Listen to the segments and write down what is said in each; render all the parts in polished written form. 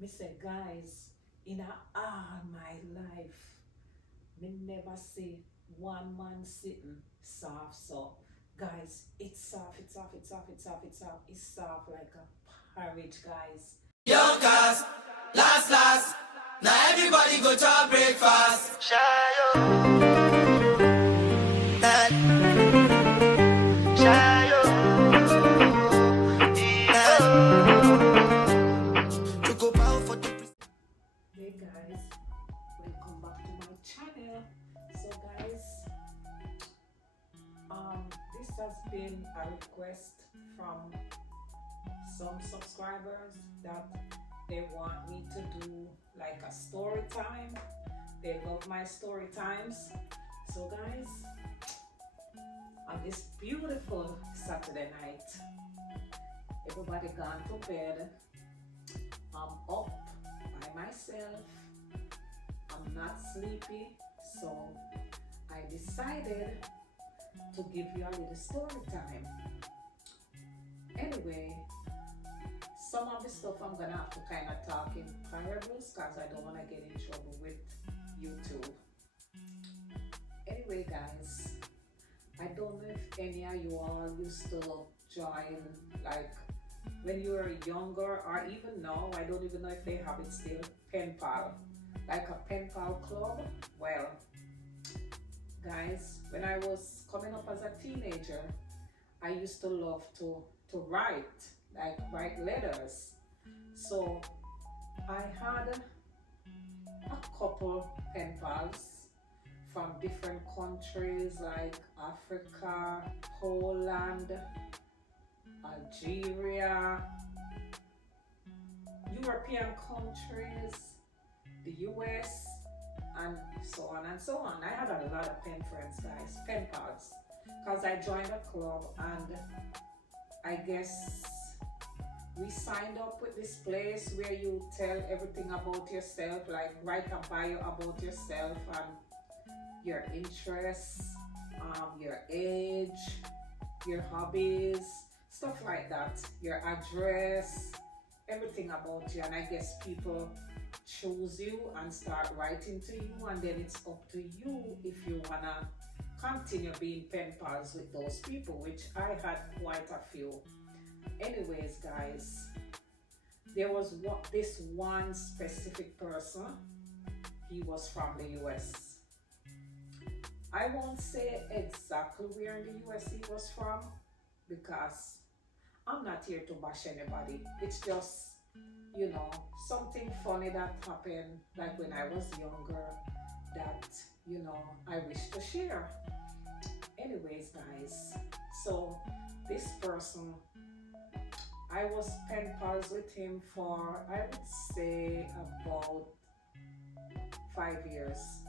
Me say, guys, in all my life, me never see one man sitting soft. So, guys, it's soft, it's soft, it's soft, it's soft, it's soft, it's soft like a porridge, guys. Young cast, last. Now everybody go to breakfast. Shayo, that, shayo, to go bow for the Hey guys, welcome back to my channel. So guys, this has been a request from some subscribers that they want me to do like a story time. They love my story times. So guys, on this beautiful Saturday night, everybody gone to bed. I'm up by myself. I'm not sleepy, so I decided to give you a little story time. Anyway, some of the stuff I'm gonna have to kind of talk in parables because I don't want to get in trouble with YouTube. Anyway, guys, I don't know if any of you all used to join, like when you were younger or even now. I don't even know if they have it still. Pen pal, like a pen pal club. Well, guys, when I was coming up as a teenager, I used to love to write letters. So I had a couple pen pals from different countries like Africa, Poland, Algeria, European countries, the US, and so on and so on. I had a lot of pen friends, guys, pen pals, because I joined a club, and I guess we signed up with this place where you tell everything about yourself, like write a bio about yourself and your interests, your age, your hobbies, stuff like that, your address, everything about you. And I guess people choose you and start writing to you, and then it's up to you if you wanna continue being pen pals with those people, which I had quite a few. Anyways, guys, there was this one specific person. He was from the US. I won't say exactly where in the US he was from because I'm not here to bash anybody. It's just, something funny that happened like when I was younger that, I wish to share. Anyways, guys, so this person, I was pen pals with him for, I would say, about 5 years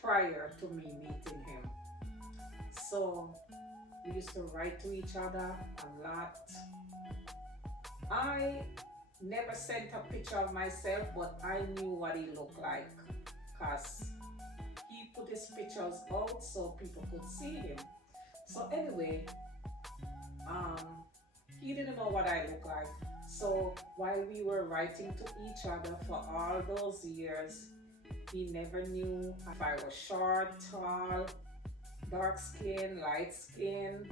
prior to me meeting him. So we used to write to each other a lot. I never sent a picture of myself, but I knew what he looked like because he put his pictures out so people could see him. So anyway, he didn't know what I looked like. So while we were writing to each other for all those years, he never knew if I was short, tall, dark skin, light skin.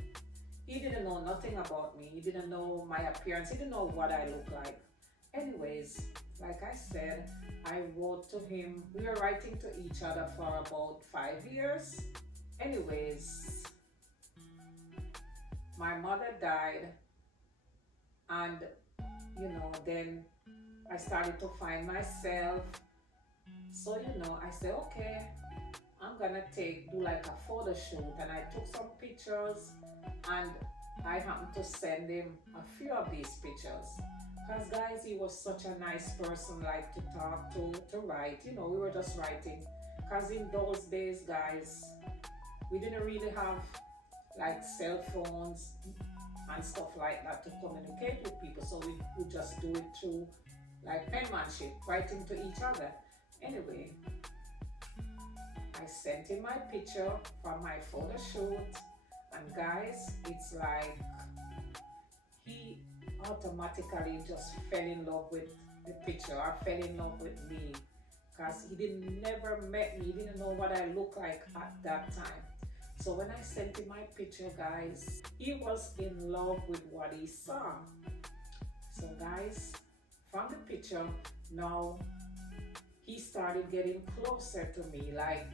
He didn't know nothing about me. He didn't know my appearance. He didn't know what I looked like. Anyways, like I said, I wrote to him. We were writing to each other for about 5 years. Anyways, my mother died, and then I started to find myself. So I said, okay, I'm gonna do like a photo shoot, and I took some pictures, and I happened to send him a few of these pictures. Because guys, he was such a nice person, like to talk to write. We were just writing. Because in those days, guys, we didn't really have like cell phones and stuff like that to communicate with people. So we would just do it through like penmanship, writing to each other. Anyway, I sent him my picture from my photo shoot, and guys, it's like he automatically just fell in love with the picture or fell in love with me, because he didn't never met me, he didn't know what I look like at that time. So when I sent him my picture, guys, he was in love with what he saw. So guys, from the picture, now he started getting closer to me, like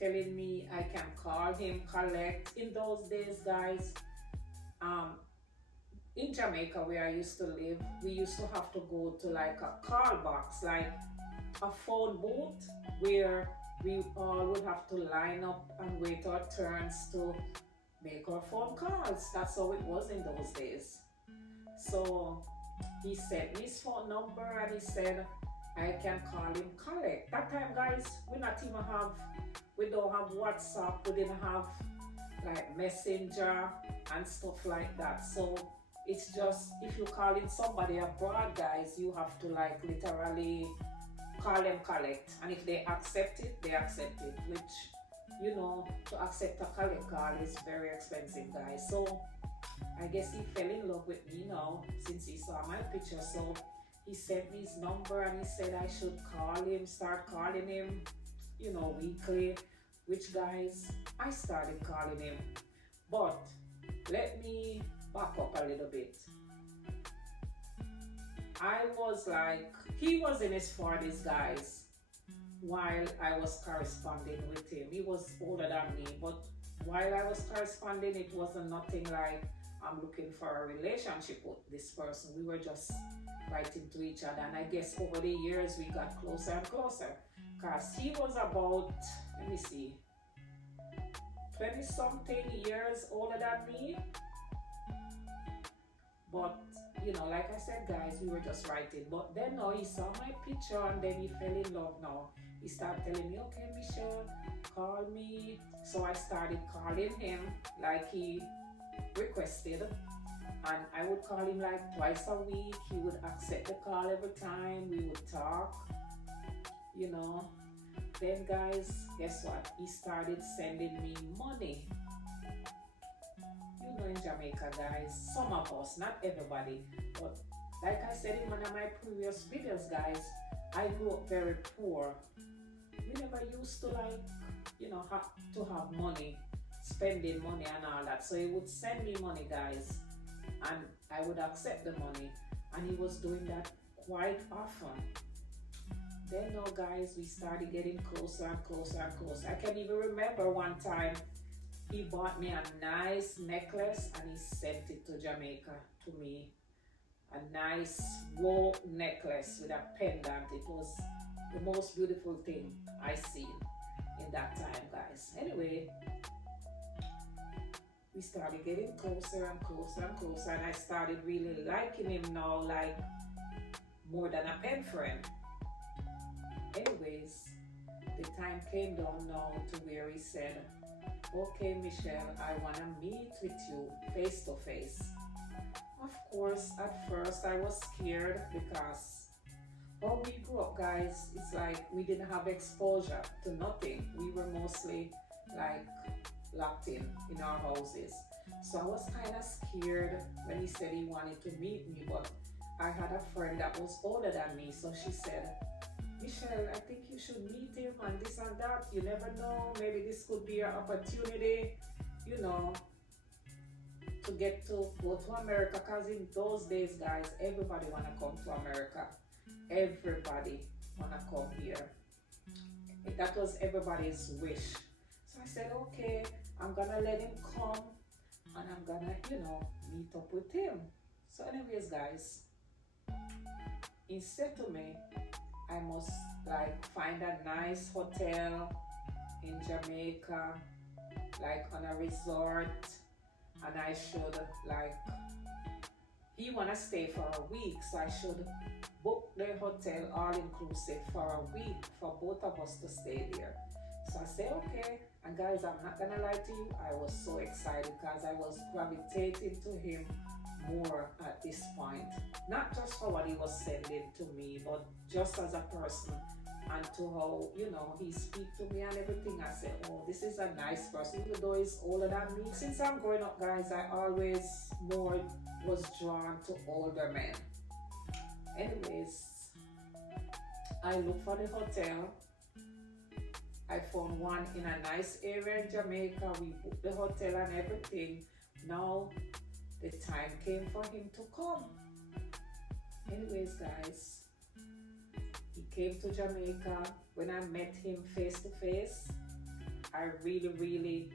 telling me I can call him, collect. In those days, guys, in Jamaica where I used to live, we used to have to go to like a call box, like a phone booth where we all would have to line up and wait our turns to make our phone calls. That's how it was in those days. So he sent me his phone number and he said I can call him collect. That time, guys, we don't have WhatsApp, we didn't have like Messenger and stuff like that. So it's just, if you call in somebody abroad, guys, you have to like literally call them collect, and if they accept it, they accept it, which, you know, to accept a collect call is very expensive, guys. So I guess he fell in love with me now since he saw my picture. So he sent me his number and he said I should call him, start calling him, you know, weekly, which, guys, I started calling him. But let me back up a little bit. I was like, he was in his 40s, guys, while I was corresponding with him. He was older than me, but while I was corresponding, it wasn't nothing like I'm looking for a relationship with this person. We were just writing to each other, and I guess over the years we got closer and closer, because he was about, let me see, 20 something years older than me. But you know, like I said, guys, we were just writing. But then now he saw my picture and then he fell in love now. He started telling me, okay, Michelle, call me. So I started calling him like he requested. And I would call him like twice a week. He would accept the call every time. We would talk, you know. Then, guys, guess what? He started sending me money. You know, in Jamaica, guys, some of us, not everybody, but like I said in one of my previous videos, guys, I grew up very poor. We never used to, like, you know, to have money, spending money and all that. So he would send me money, guys, and I would accept the money, and he was doing that quite often. Then now, guys, we started getting closer and closer and closer. I can even remember one time he bought me a nice necklace and he sent it to Jamaica to me. A nice gold necklace with a pendant. It was the most beautiful thing I seen in that time, guys. Anyway, we started getting closer and closer and closer, and I started really liking him now, like more than a pen friend. Anyways, the time came down now to where he said, okay, Michelle, I want to meet with you face to face. Of course, at first I was scared because when we grew up, guys, it's like we didn't have exposure to nothing. We were mostly like locked in our houses. So I was kind of scared when he said he wanted to meet me, but I had a friend that was older than me, so she said, Michelle, I think you should meet him and this and that. You never know, maybe this could be an opportunity, you know, to get to go to America, because in those days, guys, everybody want to come to America. Everybody want to come here. That was everybody's wish. So I said, okay, I'm going to let him come and I'm going to, you know, meet up with him. So anyways, guys, he said to me, I must like find a nice hotel in Jamaica, like on a resort, and I should like, he wanna stay for a week, so I should book the hotel all inclusive for a week for both of us to stay there. So I said, okay, and guys, I'm not gonna lie to you, I was so excited because I was gravitating to him more at this point, not just for what he was sending to me, but just as a person and to how, you know, he speak to me and everything. I said, oh, this is a nice person, even though he's older than me. Since I'm growing up, guys, I always more was drawn to older men. Anyways, I looked for the hotel. I found one in a nice area in Jamaica. We booked the hotel and everything. Now the time came for him to come. Anyways, guys, he came to Jamaica. When I met him face to face, I really,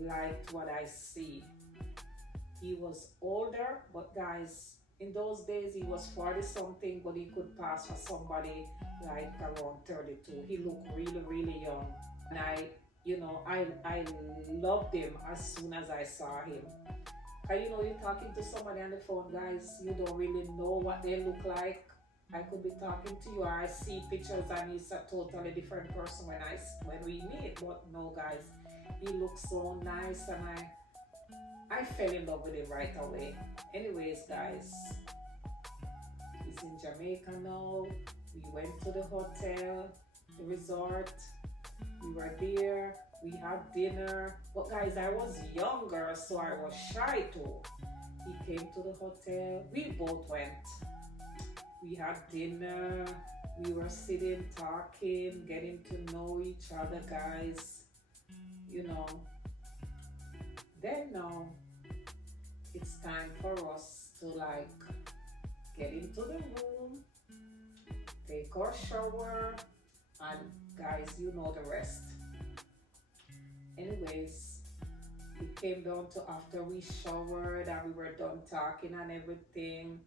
liked what I see. He was older, but guys, in those days he was 40 something, but he could pass for somebody like around 32. He looked really young. And I loved him as soon as I saw him. And you're talking to somebody on the phone, guys, you don't really know what they look like. I could be talking to you, or I see pictures and he's a totally different person when we meet. But no, guys, he looks so nice, and I fell in love with him right away. Anyways, guys, he's in Jamaica now. We went to the hotel, the resort. We were there. We had dinner. But guys, I was younger, so I was shy too. He came to the hotel. We both went. We had dinner. We were sitting, talking, getting to know each other, guys. Then now, it's time for us to get into the room, take our shower, and guys, you know the rest. Anyways, it came down to after we showered and we were done talking and everything.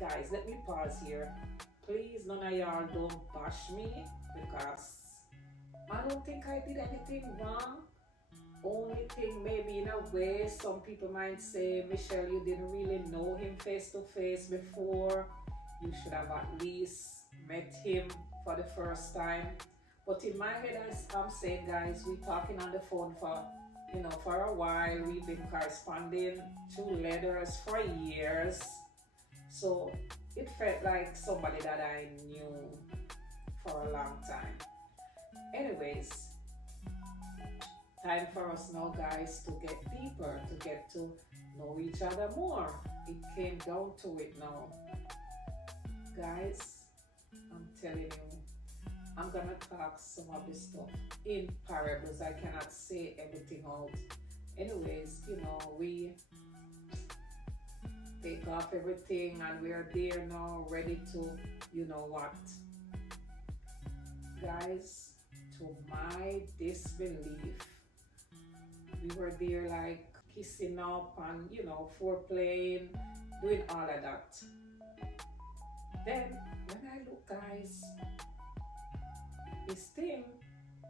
Guys, let me pause here. Please, none of y'all don't bash me, because I don't think I did anything wrong. Only thing, maybe in a way, some people might say, Michelle, you didn't really know him face to face before. You should have at least met him for the first time. But in my head, I'm saying, guys, we're talking on the phone for a while. We've been corresponding through letters for years. So it felt like somebody that I knew for a long time. Anyways, time for us now, guys, to get deeper, to get to know each other more. It came down to it now. Guys, I'm telling you, I'm gonna talk some of this stuff in parables. I cannot say everything out. Anyways, we take off everything and we are there now, ready to, what? Guys, to my disbelief, we were there kissing up and, foreplaying, doing all of that. Then, when I look, guys, this thing,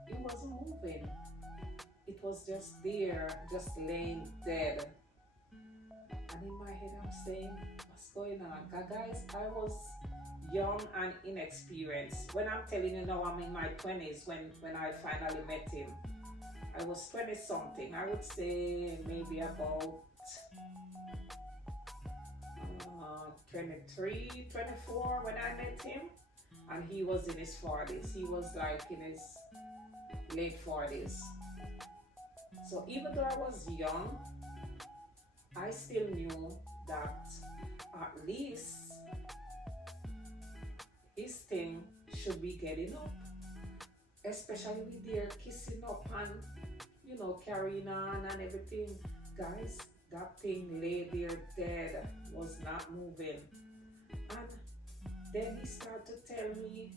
it wasn't moving. It was just there, just laying dead. And in my head, I'm saying, what's going on? Guys, I was young and inexperienced. When I'm telling you now, I'm in my 20s when I finally met him. I was 20 something. I would say maybe about 23, 24 when I met him. And he was in his 40s. He was in his late 40s. So even though I was young, I still knew that at least his thing should be getting up. Especially with their kissing up and, carrying on and everything. Guys, that thing lay there dead, was not moving. And then he started to tell me,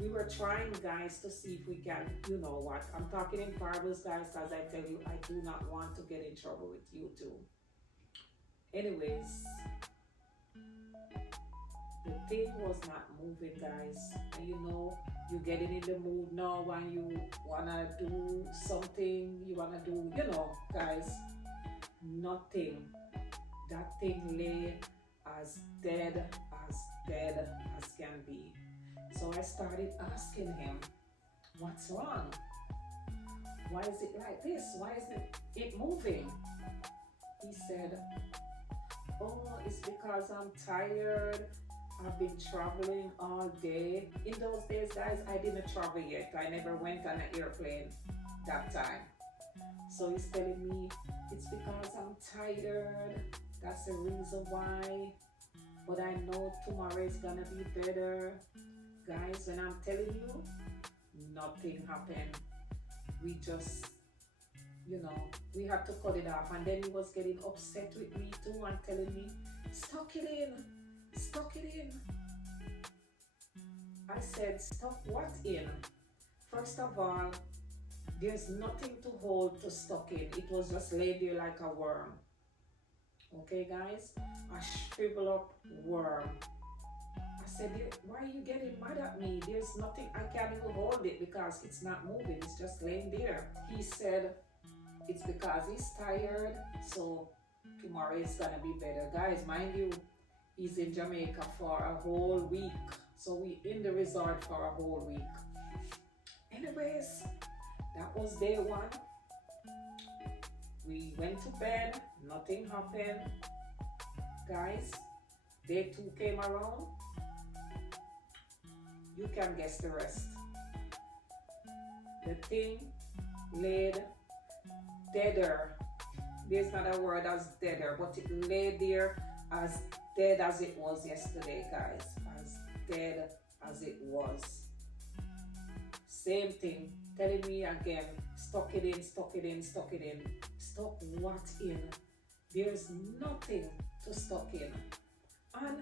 we were trying, guys, to see if we can, what? I'm talking in parables, guys, as I tell you, I do not want to get in trouble with you too. Anyways, the thing was not moving, guys. And you're getting in the mood now and you wanna do something, you wanna do, guys, nothing. That thing lay as dead as can be. So I started asking him, what's wrong? Why is it like this? Why isn't it moving? He said, oh, it's because I'm tired. I've been traveling all day. In those days, guys, I didn't travel yet. I never went on an airplane that time. So he's telling me, it's because I'm tired. That's the reason why. but I know tomorrow is gonna be better. Guys, when I'm telling you, nothing happened. We just, we had to cut it off. And then he was getting upset with me too and telling me, stuck it in. I said, stuck what in? First of all, there's nothing to hold to stuck in. It was just laid there like a worm. Okay, guys? A shrivel up worm. I said, why are you getting mad at me? There's nothing, I can't even hold it because it's not moving. It's just laying there. He said, it's because he's tired, so tomorrow is gonna be better. Guys, mind you, he's in Jamaica for a whole week. So we in the resort for a whole week. Anyways, that was day one. We went to bed, nothing happened. Guys, day two came around. You can guess the rest. The thing laid deader. There's not a word as deader, but it lay there as dead as it was yesterday, guys. As dead as it was. Same thing, telling me again, stuck it in. Stuck what in? There's nothing to stuck in. And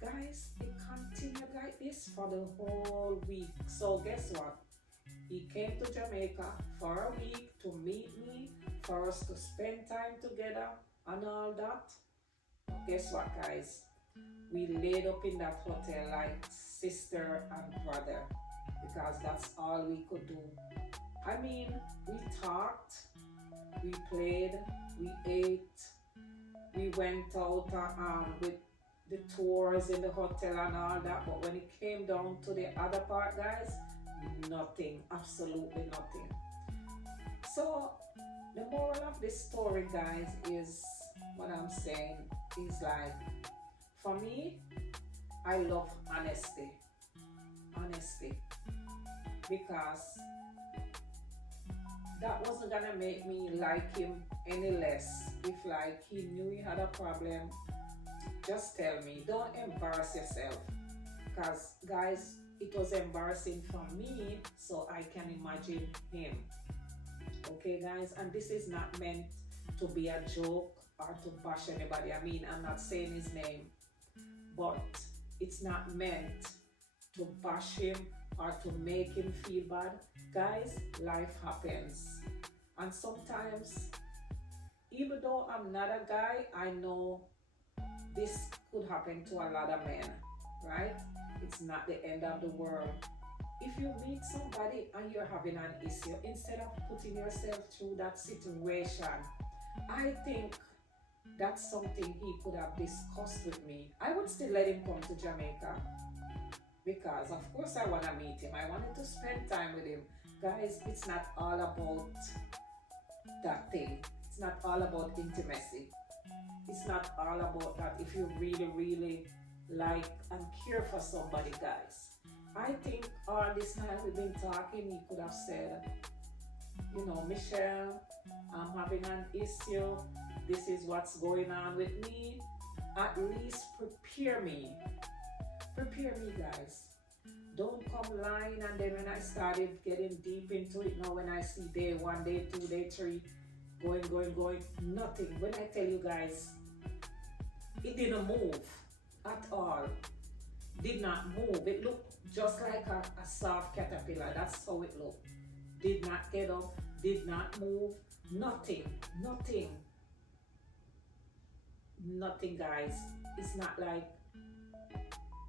guys, it continued like this for the whole week. So guess what? He came to Jamaica for a week to meet me, for us to spend time together and all that. But guess what, guys? We laid up in that hotel like sister and brother because that's all we could do. I mean, we talked, we played, we ate, we went out with the tours in the hotel and all that. But when it came down to the other part, guys, nothing, absolutely nothing. So the moral of this story, guys, is what I'm saying is like, for me, I love honesty, because that wasn't gonna make me like him any less. If like he knew he had a problem, just tell me. Don't embarrass yourself, because guys, it was embarrassing for me, so I can imagine him. Okay, guys, and this is not meant to be a joke or to bash anybody. I mean, I'm not saying his name, but it's not meant to bash him or to make him feel bad. Guys, life happens, and sometimes, even though I'm not a guy, I know this could happen to a lot of men, right? It's not the end of the world. If you meet somebody and you're having an issue, instead of putting yourself through that situation, I think that's something he could have discussed with me. I would still let him come to Jamaica because of course I want to meet him. I wanted to spend time with him. Guys, it's not all about that thing. It's not all about intimacy. It's not all about that. If you really, really like and care for somebody, guys, I think all this time we've been talking, he could have said, Michelle, I'm having an issue. This is what's going on with me. At least prepare me. Prepare me, guys. Don't come lying, and then when I started getting deep into it, now when I see day 1, day 2, day 3, going, nothing. When I tell you guys, it didn't move at all. Did not move. It looked just like a soft caterpillar. That's how it looked. Did not get up, did not move, nothing, guys. It's not like,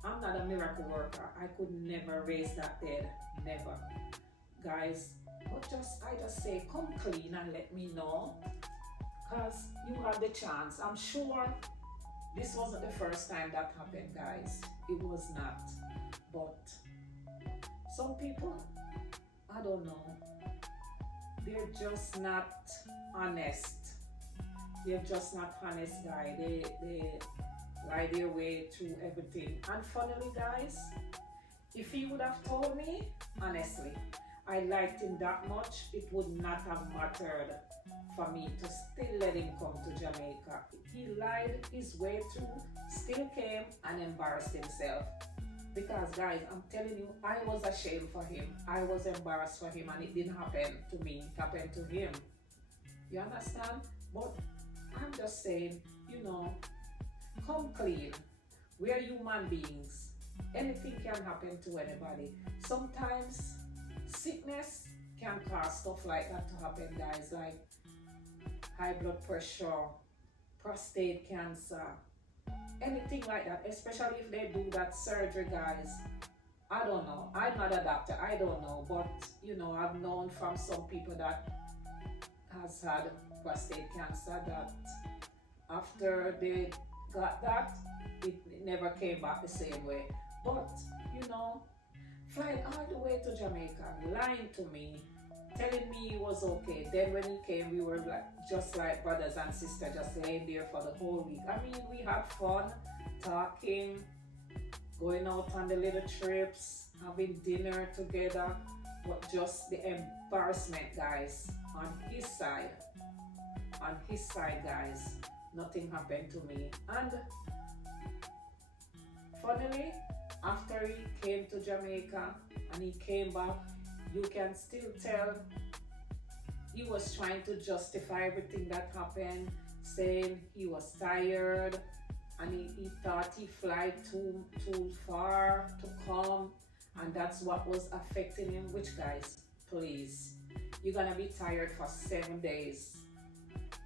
I'm not a miracle worker. I could never raise that dead, never. Guys, but I just say, come clean and let me know, because you have the chance. I'm sure this wasn't the first time that happened, guys. It was not. But some people, I don't know, they're just not honest. They're just not honest, guys. They lie their way through everything. And funnily, guys, if he would have told me, honestly, I liked him that much, it would not have mattered for me to still let him come to Jamaica. He lied his way through, still came and embarrassed himself. Because guys, I'm telling you, I was ashamed for him. I was embarrassed for him, and it didn't happen to me, it happened to him. You understand? But I'm just saying, you know, come clean. We are human beings. Anything can happen to anybody. Sometimes sickness can cause stuff like that to happen, guys, like high blood pressure, prostate cancer, anything like that, especially if they do that surgery, guys. I don't know. I'm not a doctor. I don't know. But, you know, I've known from some people that has had prostate cancer that after they got that, it never came back the same way. But, you know, flying all the way to Jamaica, lying to me, telling me he was okay. Then when he came, we were like, just like brothers and sisters, just laying there for the whole week. I mean, we had fun, talking, going out on the little trips, having dinner together, but just the embarrassment, guys, on his side. On his side, guys, nothing happened to me. And funnily, after he came to Jamaica and he came back, you can still tell he was trying to justify everything that happened, saying he was tired and he thought he fly too far to come, and that's what was affecting him. Which, guys, please, you're gonna be tired for 7 days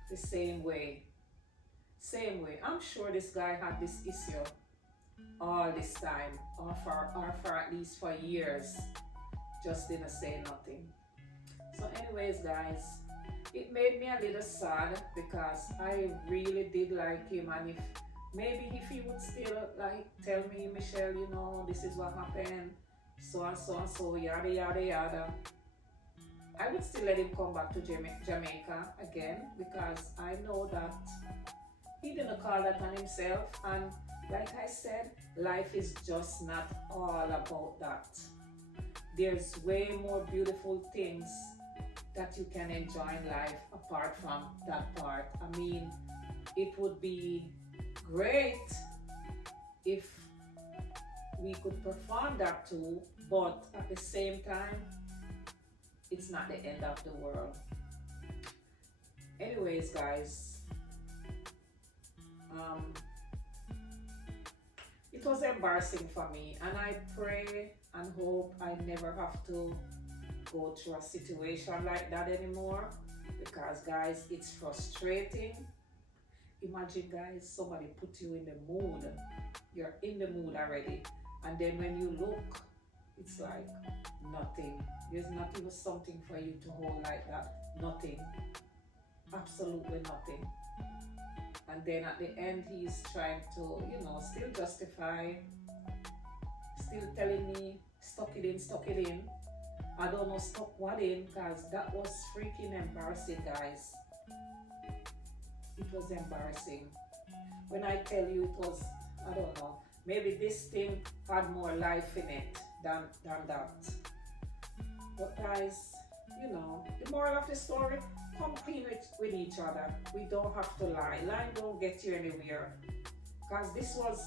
the same way. I'm sure this guy had this issue all this time, or for at least for years, just didn't say nothing. So anyways, guys, it made me a little sad because I really did like him, and if he would still like tell me, Michelle, you know, this is what happened, so and so and so, yada yada yada, I would still let him come back to Jamaica again, because I know that he didn't call that on himself. And like I said, life is just not all about that. There's way more beautiful things that you can enjoy in life apart from that part. I mean, it would be great if we could perform that too, but at the same time, it's not the end of the world. Anyways, guys, it was embarrassing for me, and I pray and hope I never have to go through a situation like that anymore, because guys, it's frustrating. Imagine, guys, somebody put you in the mood, you're in the mood already, and then when you look, it's like nothing. There's not even something for you to hold like that. Nothing, absolutely nothing. And then at the end, he's trying to, you know, still justify, still telling me, stuck it in. I don't know, stuck what in, because that was freaking embarrassing, guys. It was embarrassing. When I tell you it was, I don't know, maybe this thing had more life in it than that. But guys, you know, the moral of the story, come clean with each other. We don't have to lie. Lying don't get you anywhere. Because this was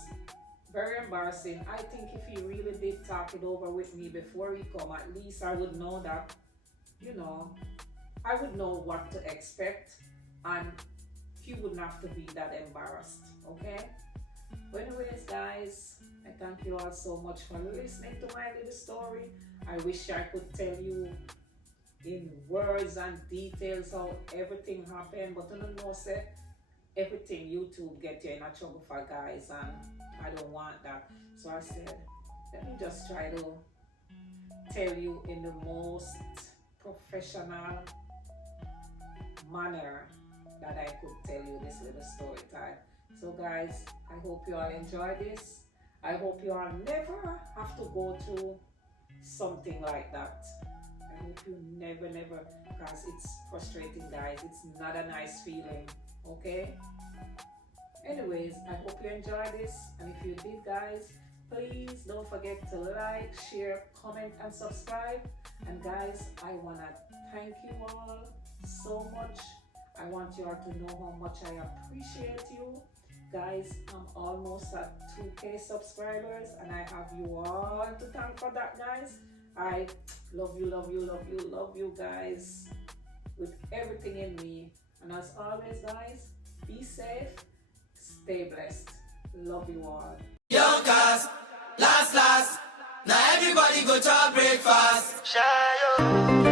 very embarrassing. I think if he really did talk it over with me before he come, at least I would know that, you know, I would know what to expect, and he wouldn't have to be that embarrassed, okay? But anyways, guys, I thank you all so much for listening to my little story. I wish I could tell you in words and details how everything happened, but I don't know, say everything YouTube get you in a trouble for, guys, and I don't want that. So I said, let me just try to tell you in the most professional manner that I could tell you this little story time. So guys, I hope you all enjoy this. I hope you all never have to go through something like that. I hope you never, because it's frustrating, guys. It's not a nice feeling, okay? Anyways, I hope you enjoyed this, and if you did, guys, please don't forget to like, share, comment, and subscribe. And guys, I wanna thank you all so much I want you all to know how much I appreciate you. Guys, I'm almost at 2K subscribers and I have you all to thank for that, guys. I love you, love you, love you, love you guys with everything in me. And as always, guys, be safe, stay blessed. Love you all. Young cars, last. Now everybody go to breakfast. Shayo.